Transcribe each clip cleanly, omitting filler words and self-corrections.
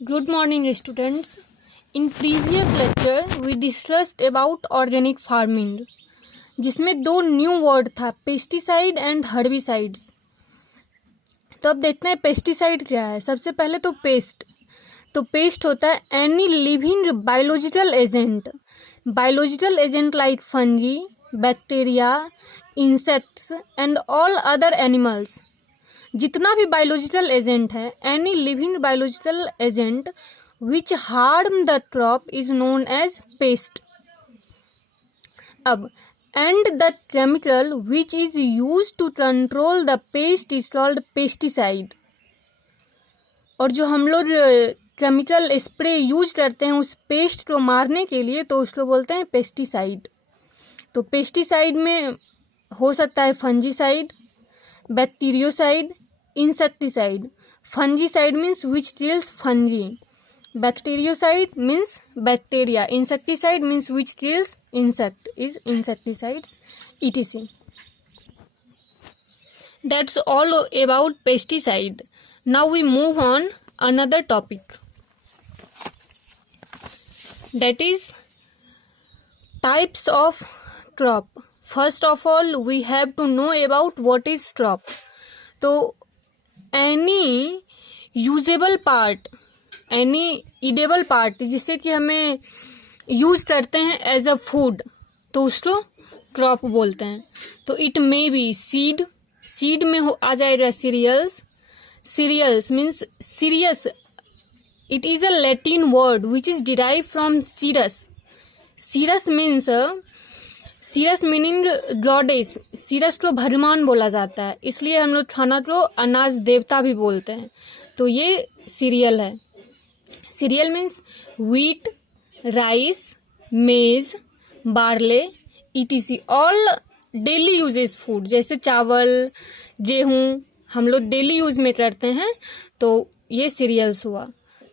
Good morning, students. In previous lecture, we discussed about organic farming, जिसमें दो new word था, pesticide and herbicides. तो अब देखते हैं पेस्टिसाइड क्या है. सबसे पहले तो पेस्ट होता है any living biological agent like fungi, bacteria, insects and all other animals. जितना भी बायोलॉजिकल एजेंट है, any living biological agent which harm the crop is known as pest. अब and the chemical which is use to control the pest is called pesticide. और जो हम लोग chemical spray use करते हैं उस पेस्ट को मारने के लिए, तो उसको बोलते हैं पेस्टिसाइड. तो पेस्टिसाइड में हो सकता है fungicide, bacteriocide, insecticide. Fungicide means which kills fungi. Bacteriocide means bacteria. Insecticide means which kills insect is insecticides, etc. That's all about pesticide. Now we move on another topic, that is types of crop. First of all we have to know about what is crop. तो any usable part, any edible part जिसे कि हमें use करते हैं as a food, तो उसको crop बोलते हैं. तो इट मे बी सीड में आ जाएगा cereals means Ceres. It is a Latin word which is derive from Ceres meaning goddess. Ceres को भगवान बोला जाता है, इसलिए हम लोग खाना को अनाज देवता भी बोलते हैं. तो ये सीरियल है. सीरियल मीन्स व्हीट, राइस, मेज, barley, etc. All daily uses food, जैसे चावल, गेहूं हम लोग डेली यूज में करते हैं, तो ये सीरियल्स हुआ.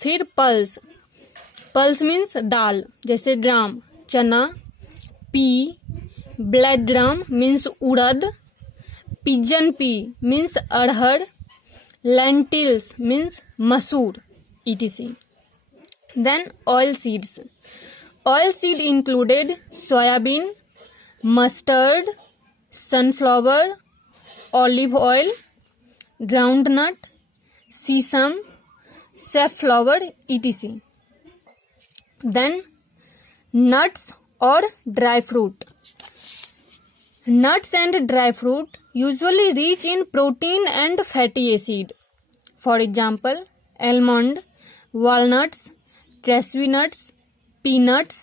फिर पल्स मीन्स दाल, जैसे ग्राम, चना, पी, ब्लैक ग्राम मीन्स उड़द, पिजन पी मीन्स अरहर, लेंटिल्स मीन्स मसूर, etc. Then oil seeds. Oil seed included soybean, mustard, sunflower, olive oil, groundnut, sesame, safflower, etc. Then nuts or dry fruit. Nuts and dry fruit usually rich in protein and fatty acid. For example, almond, walnuts, cashew nuts, peanuts,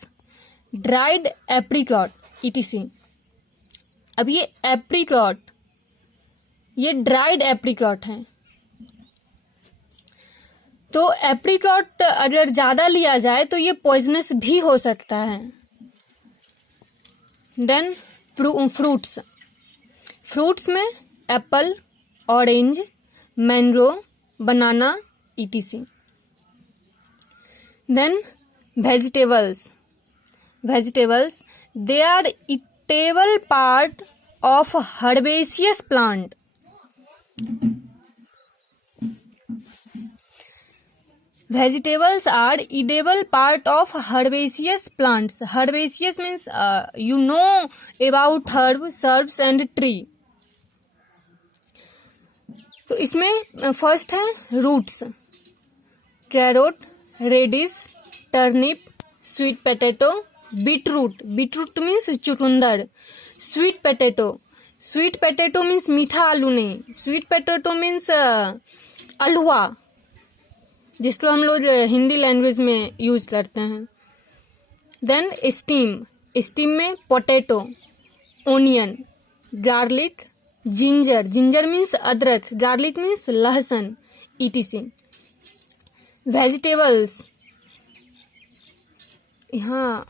dried apricot, etc. अब ये apricot, ये dried apricot है. तो apricot अगर ज्यादा लिया जाए तो ये पॉइजनस भी हो सकता है. देन फ्रूट्स में apple, orange, mango, banana, etc. Then vegetables they are edible part of herbaceous plant. Vegetables are edible part of herbaceous plants. Herbaceous means you know about herbs and tree. तो इसमें first है roots, carrot, radish, turnip, sweet potato, beetroot means चुकंदर, sweet potato means मीठा आलू नहीं, sweet potato means अलुआ, जिसको हम लोग हिंदी लैंग्वेज में यूज करते हैं. देन स्टीम में potato, onion, garlic, ginger means अदरक, गार्लिक मीन्स लहसुन, etc. वेजिटेबल्स, यहाँ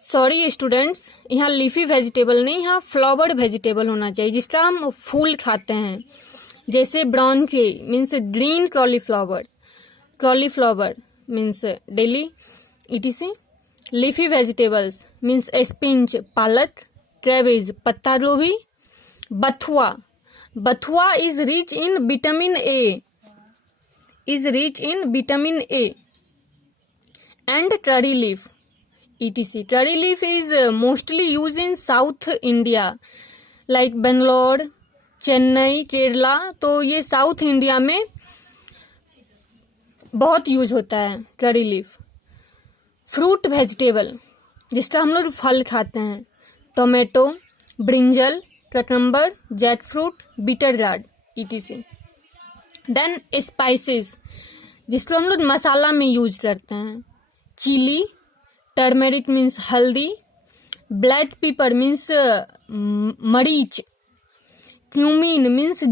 सॉरी स्टूडेंट्स, यहाँ लीफी वेजिटेबल नहीं, यहाँ फ्लावर्ड वेजिटेबल होना चाहिए, जिसका हम फूल खाते हैं. जैसे ब्राउन की means green cauliflower means daily, etc. Leafy vegetables means spinach, पालक, कैबेज, पत्ता गोभी, बथुआ is rich in vitamin A. is rich in vitamin A and curry leaf, etc. Curry leaf is mostly used in South India like Bangalore, Chennai, Kerala. तो ये south India में बहुत use होता है करी लीफ. फ्रूट वेजिटेबल, जिसका हम लोग फल खाते हैं, tomato, brinjal, cucumber, jack fruit, bitter gourd, etc. Then spices, जिसको हम लोग मसाला में यूज करते हैं, चिली, टर्मेरिक मीन्स हल्दी, ब्लैक पेपर मीन्स मरीच, क्यूमिन मीन्स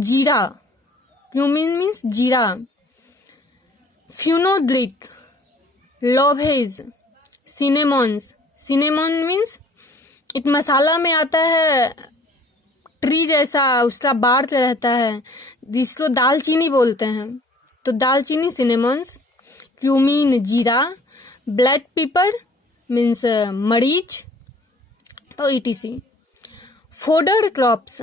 जीरा, फ्यूनोग्लिक, लोभेज, सिनेमन मीन्स एक मसाला में आता है, ट्री जैसा उसका बार्क रहता है, जिसको दालचीनी बोलते हैं. तो दालचीनी सिनेमन्स, क्यूमिन जीरा, ब्लैक पेपर मीन्स मरीच, तो etc. Fodder crops,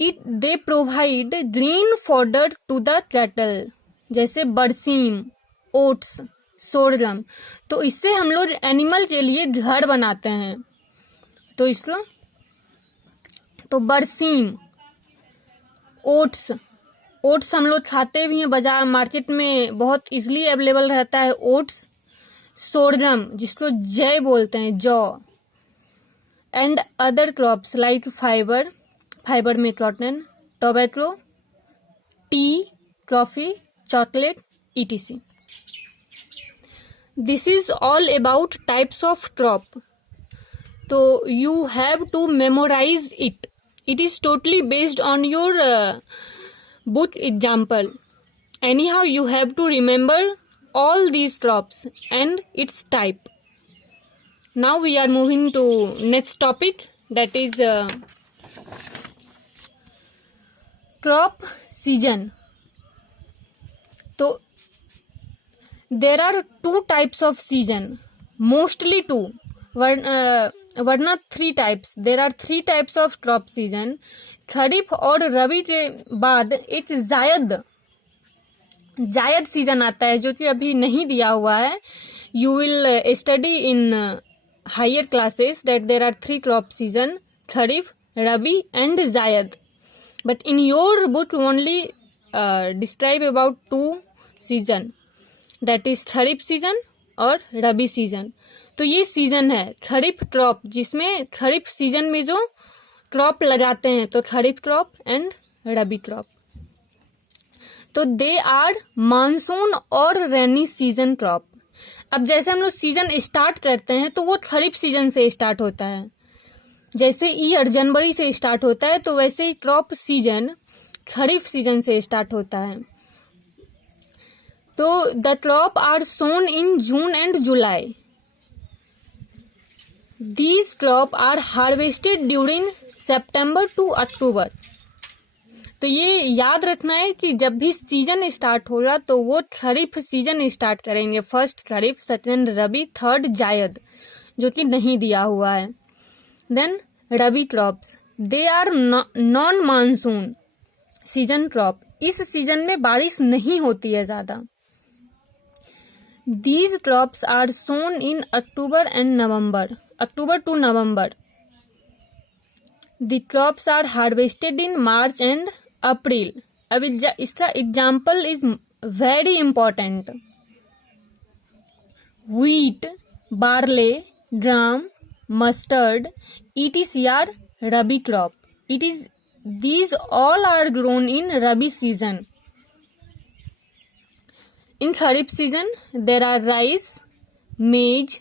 they provide green fodder to the cattle, जैसे बरसीम, ओट्स, सोरगम. तो इससे हम लोग एनिमल के लिए घर बनाते हैं. तो इसको तो बरसीम, ओट्स हम लोग खाते भी हैं, बाजार मार्केट में बहुत इजीली अवेलेबल रहता है ओट्स. सोरगम, जिसको जय बोलते हैं, जौ. And other crops like fibre में cotton, tobacco, tea, coffee, chocolate, etc. This is all about types of crop. So you have to memorize it. It is totally based on your book example. Anyhow, you have to remember all these crops and its type. Now we are moving to next topic, that is crop season. So there are two types of season, mostly two, वरना three types. There are three types of crop season. Kharif और रबी के बाद एक जायद season आता है, जो कि अभी नहीं दिया हुआ है. You will study in higher classes that there are three crop season, kharif, rabi and zaid. But in your book only describe about two season, that is kharif season और रबी सीजन. तो ये सीजन है खरीफ क्रॉप, जिसमें खरीफ सीजन में जो क्रॉप लगाते हैं, तो खरीफ क्रॉप एंड रबी क्रॉप. तो दे आर मानसून और रेनी सीजन क्रॉप. अब जैसे हम लोग सीजन स्टार्ट करते हैं तो वो खरीफ सीजन से स्टार्ट होता है. जैसे ईयर जनवरी से स्टार्ट होता है, तो वैसे ही क्रॉप सीजन खरीफ सीजन से स्टार्ट होता है. तो the crop are sown in June and July. These crop are harvested during September to October. तो ये याद रखना है कि जब भी सीजन स्टार्ट होगा तो वो खरीफ सीजन स्टार्ट करेंगे. First kharif, second rabi, third zaid, जो कि नहीं दिया हुआ है. Then rabi crops, they are non monsoon season crop. इस सीजन में बारिश नहीं होती है ज्यादा. These crops are sown in October and November. October to November. The crops are harvested in March and April. अब इसका example is very important. Wheat, barley, gram, mustard, etc. are Rabi crop. These all are grown in Rabi season. In Kharif season, there are rice, maize,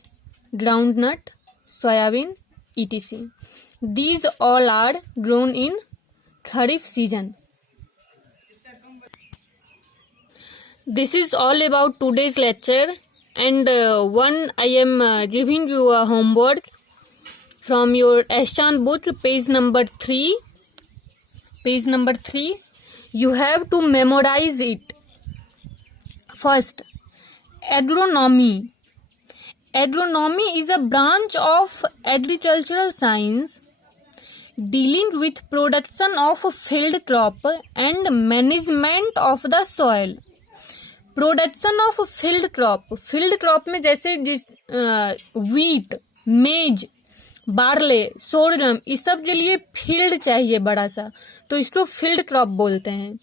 groundnut, soybean, etc. These all are grown in Kharif season. This is all about today's lecture, and I am giving you a homework from your Ashchan book, page number 3. Page number 3. You have to memorize it. First, agronomy. Agronomy is a branch of agricultural science dealing with production of field crop and management of the soil. Production of field crop में जैसे जिस wheat, मेज, barley, sorghum, इस सब के लिए field चाहिए बड़ा सा, तो इसको फील्ड क्रॉप बोलते हैं.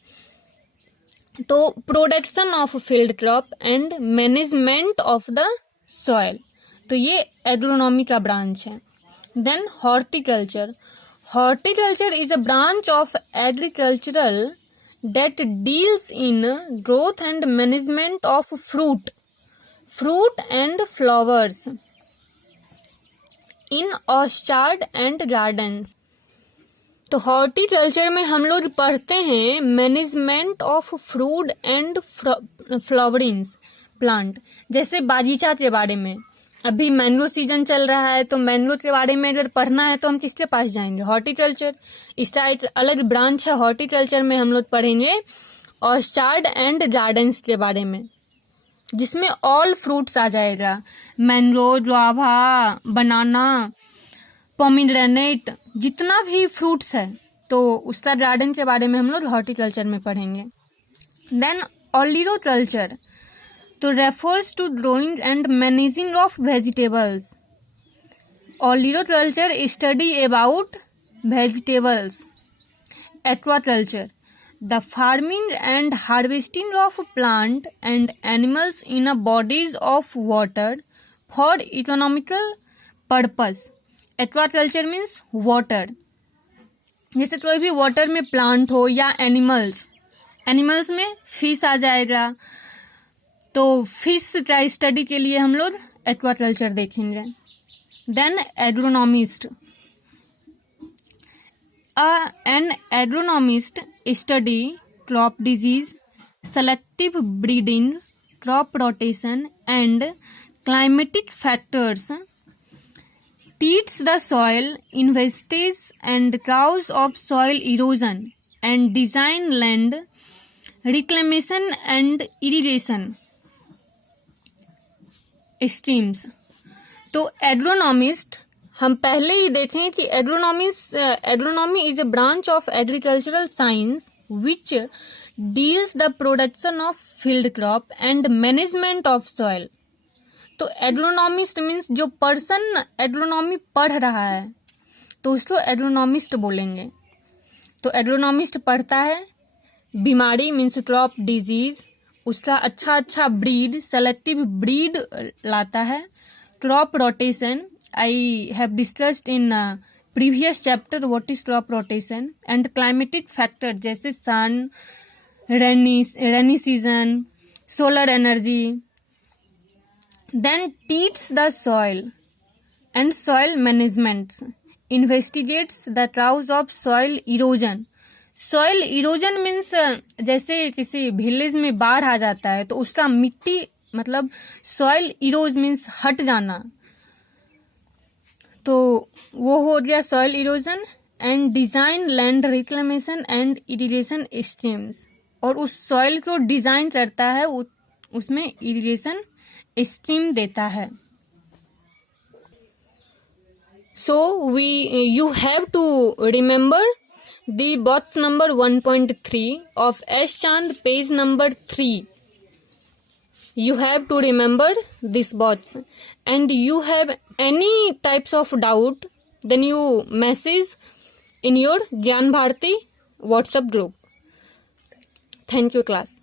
तो production of field crop and management of the soil, तो ये एग्रोनॉमी का ब्रांच है. Then horticulture is a branch of agricultural that deals in growth and management of fruit and flowers in orchard and gardens. तो horticulture में हम लोग पढ़ते हैं management of fruit and flowerings plant. जैसे बागीचा के बारे में, अभी मैंगो सीजन चल रहा है, तो मैंगो के बारे में अगर पढ़ना है तो हम किसके पास जाएंगे? हॉर्टिकल्चर. इसका एक अलग ब्रांच है हॉर्टिकल्चर में, हम लोग पढ़ेंगे ऑर्चार्ड एंड गार्डन्स के बारे में, जिसमें ऑल फ्रूट्स आ जाएगा, मैंगो, गुआवा, बनाना, पोमीग्रेनेट, जितना भी फ्रूट्स है तो उसका गार्डन के बारे में हम लोग हॉर्टिकल्चर में पढ़ेंगे. देन ऑलिगोकल्चर तो refers to growing and managing of vegetables. Oligoculture study about vegetables. Aquaculture the farming and harvesting of plant and animals in a bodies of water for economical purpose. Aquaculture means water. जैसे कोई भी water में plant हो या animals में fish आ जाएगा, तो fish का स्टडी के लिए हम लोग एक्वाकल्चर देखेंगे. Then agronomist. An agronomist study crop disease, selective breeding, crop rotation and climatic factors, teach the soil, investigates and cause of soil erosion and design land reclamation and irrigation schemes. तो agronomist हम पहले ही देखें कि agronomy is a branch of agricultural science which deals the production of field crop and management of soil. तो agronomist means जो person agronomy पढ़ रहा है तो उसको एग्रोनॉमिस्ट बोलेंगे. तो एग्रोनॉमिस्ट पढ़ता है बीमारी मीन्स क्रॉप डिजीज, उसका अच्छा ब्रीड, सेलेक्टिव ब्रीड लाता है. Crop rotation, I have discussed in previous chapter what is crop rotation. And climatic factor जैसे sun, rainy season, solar energy. Then teach the soil and soil management, investigates the cause of soil erosion. Soil erosion means जैसे किसी village में बाढ़ आ जाता है तो उसका मिट्टी मतलब सॉइल इरोज मीन्स हट जाना, तो वो हो गया soil erosion. And design land reclamation and irrigation schemes, और उस सॉइल को डिजाइन करता है, उसमें इरिगेशन स्कीम देता है. सो you have to remember the box number 1.3 of S. Chand, page number 3. You have to remember this box, and you have any types of doubt, then you message in your Gyan Bharati WhatsApp group. Thank you, class.